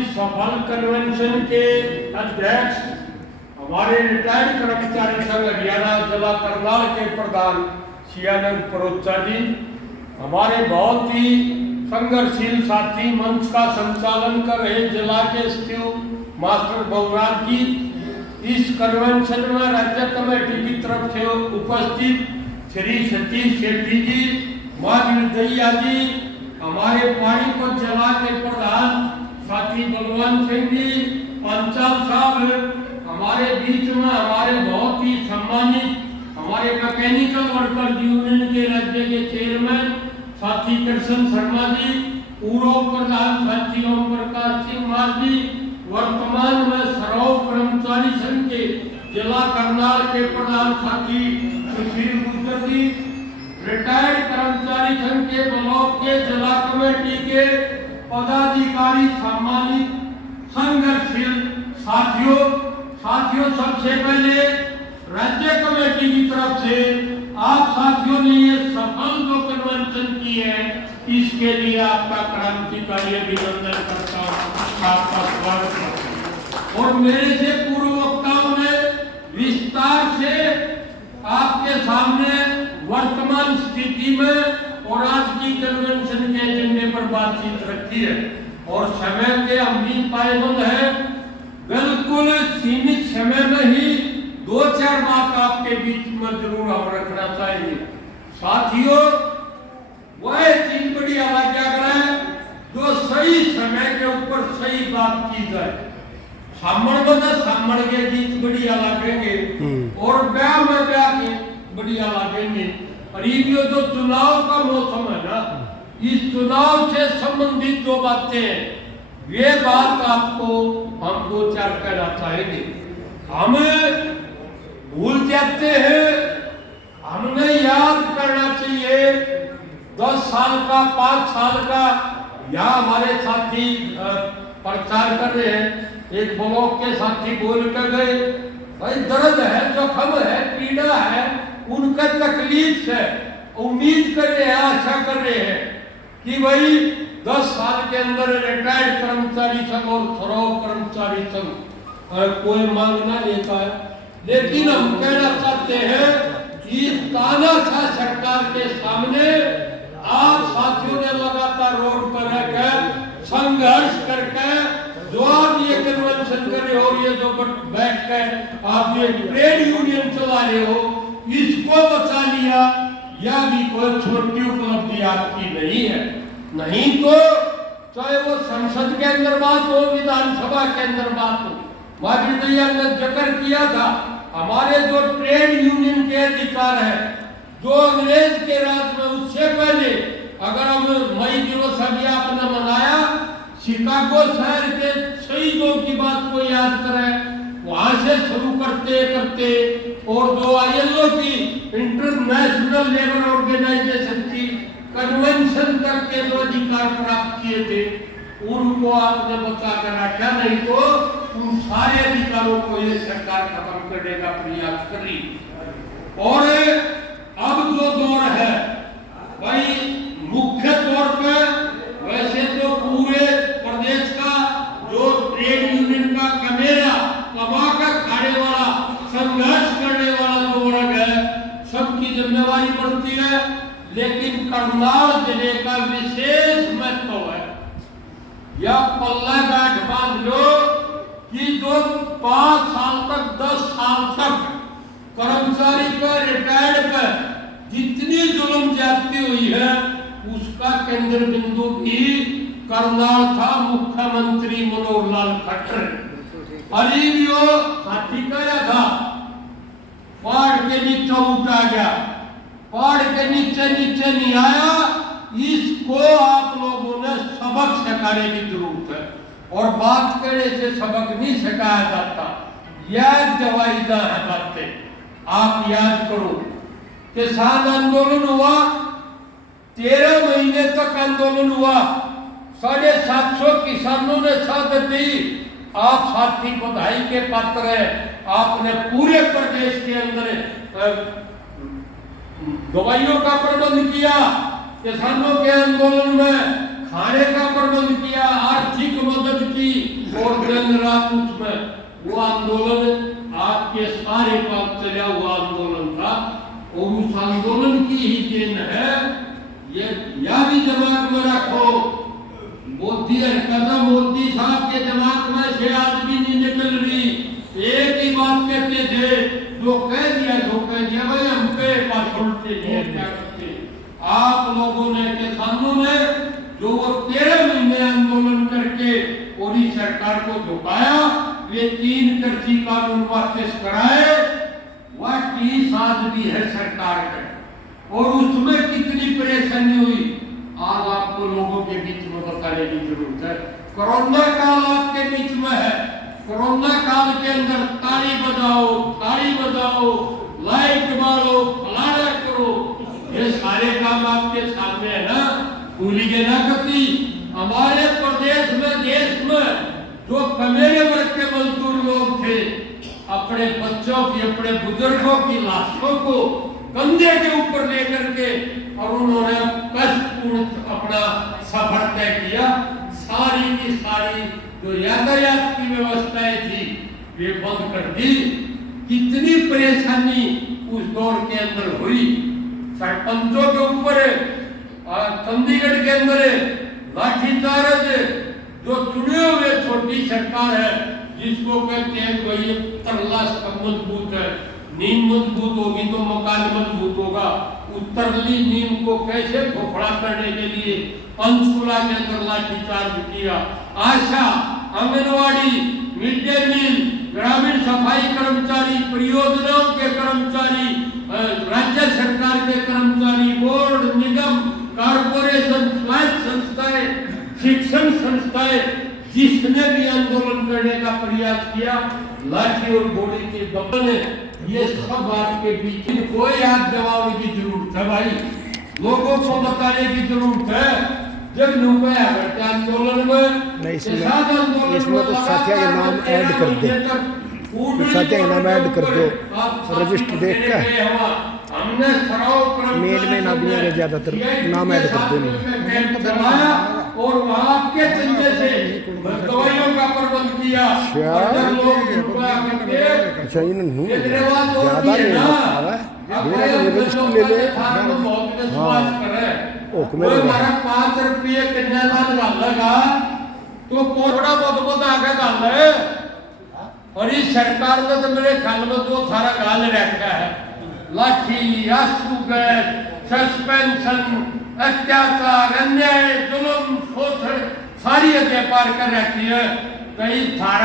की सफल कन्वेंशन के अध्यक्ष हमारे रिटायर्ड कर्मचारी संघ हरियाणा जिला करनाल के प्रधान सियानंद परोचा जी, हमारे बहुत ही संघर्षशील साथी मंच का संचालन कर रहे जिला के सचिव मास्टर बहुराज जी, इस कन्वेंशन में राज्य कमेटी की तरफ से उपस्थित श्री सतीश शेट्टी जी, मां निर्दयिया जी, हमारे पानीपत जिला के प्रधान साथी बलवंत सिंह जी, पंचाल साहब, हमारे बीच में हमारे बहुत ही सम्मानित हमारे मैकेनिकल वर्कर यूनियन के राज्य के चेयरमैन साथी कृष्ण शर्मा जी, पूर्व प्रधान साथी ओम प्रकाश सिंह मार जी, वर्तमान में सराव कर्मचारी संघ के जिला करनाल के प्रधान साथी सुशील गुर्जर जी, रिटायर्ड कर्मचारी संघ के ब्लॉक के जिला कमेटी के पदाधिकारी, सम्मानित संघर्षशील साथियों, सबसे पहले राज्य कमेटी की तरफ से आप साथियों ने ये सफल जो कन्वेंशन की है, इसके लिए आपका क्रांतिकारी अभिनंदन करता हूँ, आपका स्वागत करता हूँ। और मेरे से पूर्व वक्ताओं ने विस्तार से आपके सामने वर्तमान स्थिति में और आज की कन्वेंशन के एजेंडे पर बातचीत रखी है। और समय के हम भी पाबंद है, बिल्कुल सीमित समय में ही 2-4 बात आपके बीच में जरूर हम रखना चाहिए। साथियों, वह चीज बड़ी आवाज़ करें जो सही समय के ऊपर सही बात की जाए। सामण के गीत बढ़िया लागेंगे और ब्याह में ब्याह के बढ़िया लागेंगे। और ये जो चुनाव का मौसम है ना, इस चुनाव से संबंधित जो बातें हैं, ये बात आपको हम 2-4 कहना चाहेंगे। हम भूल जाते हैं, हमें याद करना चाहिए 10 साल का, 5 साल का, या हमारे साथी प्रचार कर रहे हैं, एक ब्लॉक के साथी बोल कर गए, भाई दर्द है, जख्म है, पीड़ा है, उनका तकलीफ है, उम्मीद कर रहे हैं, आशा कर रहे हैं कि भाई 10 साल के अंदर रिटायर्ड कर्मचारी संघ और सराव कर्मचारी संघ कोई मांग ना लेता है। लेकिन हम कहना चाहते हैं कि तानाशाह सरकार के सामने आप साथियों ने लगातार रोड पर रहकर संघर्ष करके जो आप ये कन्वेंशन कर रहे हो, ये जो बैठ कर आप ये ट्रेड यूनियन चला रहे हो, इसको बचा लिया, यह भी कोई छोटी उपलब्धि आपकी नहीं है। नहीं तो चाहे वो संसद के अंदर बात हो, विधानसभा के अंदर बात हो, माननीय ने जिक्र किया था, हमारे जो ट्रेड यूनियन के अधिकार है, जो अंग्रेज के राज में, उससे पहले अगर हम मई दिवस अभी आपने मनाया, शिकागो शहर के शहीदों की बात को याद करें, वहां से शुरू करते करते और जो ILO की इंटरनेशनल लेबर ऑर्गेनाइजेशन की कन्वेंशन करके जो अधिकार प्राप्त किए थे, उनको आपने बचा कर रखा, नहीं तो उन सारे अधिकारों को ये सरकार खत्म करने का प्रयास कर रही। और अब जो दौर है भाई, मुख्य तौर पर वैसे तो पूरे प्रदेश का जो ट्रेड यूनियन का कमेरा कमा कर खाने वाला, संघर्ष करने वाला जो वर्ग है, सबकी जिम्मेवारी बढ़ती है। लेकिन करनाल जिले का विशेष महत्व है, या पल्ला गांठ बांध लो कि जो 5 साल तक, 10 साल तक कर्मचारी पर, रिटायर्ड पर जितनी जुल्म ज्यादती हुई है, उसका केंद्र बिंदु भी करनाल था। मुख्यमंत्री मनोहर लाल खट्टर अलीबियो साथी कह रहा था, पहाड़ के नीचे उठा गया, पहाड़ के नीचे नीचे नहीं आया, इसको आप लोगों ने सबक सिखाने की जरूरत है। और बात करने से सबक नहीं सिखाया जाता, याद दवाईदा है बातें। आप याद करो, किसान आंदोलन हुआ, 13 महीने तक आंदोलन हुआ, 750 किसानों ने शहादत दी। आप साथी बधाई के पात्र हैं, आपने पूरे प्रदेश के अंदर दवाइयों का प्रबंध किया, किसानों के आंदोलन में खाने का प्रबंध किया, आर्थिक मदद की, और दिन रात उसमें वो आंदोलन आपके सारे पास चला हुआ आंदोलन था और उस आंदोलन की ही देन है। ये या भी दिमाग में रखो, मोदी कदम मोदी साहब के दिमाग में से आज भी नहीं निकल रही। एक ही बात कहते थे, जो कह दिया भाई हम पे पास उल्टे नहीं क्या करते। आप लोगों ने, किसानों ने जो वो 13 महीने आंदोलन करके मोदी सरकार को झुकाया, ये 3 कृषि कानून वापस कराए, वह 30 आज भी है सरकार का। और उसमें कितनी परेशानी हुई आज आपको लोगों के बीच में बताने की जरूरत है। कोरोना काल आपके बीच में है, कोरोना काल के अंदर ताली बजाओ, लाइट मारो, फलाना करो, ये सारे काम आपके सामने है ना। भूलिए ना कभी हमारे प्रदेश में, देश में जो कमेरे वर्ग के मजदूर लोग थे, अपने बच्चों की, अपने बुजुर्गों की लाशों को कंधे के ऊपर लेकर के और उन्होंने कष्टपूर्ण अपना सफर तय किया। सारी की सारी जो यातायात की व्यवस्थाएं थी वे बंद कर दी। कितनी परेशानी उस दौर के अंदर हुई। सरपंचों के ऊपर चंडीगढ़ के अंदर लाठीचार्ज, जो चुने हुए छोटी सरकार है जिसको कहते हैं भाई तरला मजबूत है, नींव मजबूत होगी तो मकान मजबूत होगा। उत्तरली नींव को कैसे खोखला करने के लिए पंचकुला के अंदर लाठीचार्ज किया। आशा, आंगनवाड़ी, मिड डे मील, ग्रामीण सफाई कर्मचारी, परियोजनाओं के कर्मचारी, राज्य सरकार के कर्मचारी, बोर्ड, निगम, कारपोरेशन, स्वायत्त संस्थाएं, शिक्षण संस्थाएं, जिसने भी आंदोलन करने का प्रयास किया, लाठी और गोली के दबल ने ये सब आपके बीच में कोई याद दिलाने की जरूरत है भाई, लोगों को बताने की जरूरत है। जब नुकया करते आंदोलन में, इसमें तो साथिया के नाम ऐड कर दे, तो साथिया के नाम ऐड कर दो, रजिस्टर देख कर हमने मेन आदमी के ज्यादातर नाम ऐड कर दो। और वहाँ के चंदे से दवाइयों का प्रबंध किया। अच्छा इन्होंने ज्यादा नहीं रजिस्टर ले ले। हाँ कोई हमारा 5 रुपये किन्ने लगा तो थोड़ा बहुत आगे गल है। और इस सरकार ने तो मेरे ख्याल में तो सारा गाल रखा है। लाठी, आंसू गैस, सस्पेंशन, अत्याचार, अन्याय, जुल्म, शोषण सारी हदें पार कर रखी है। कई धारा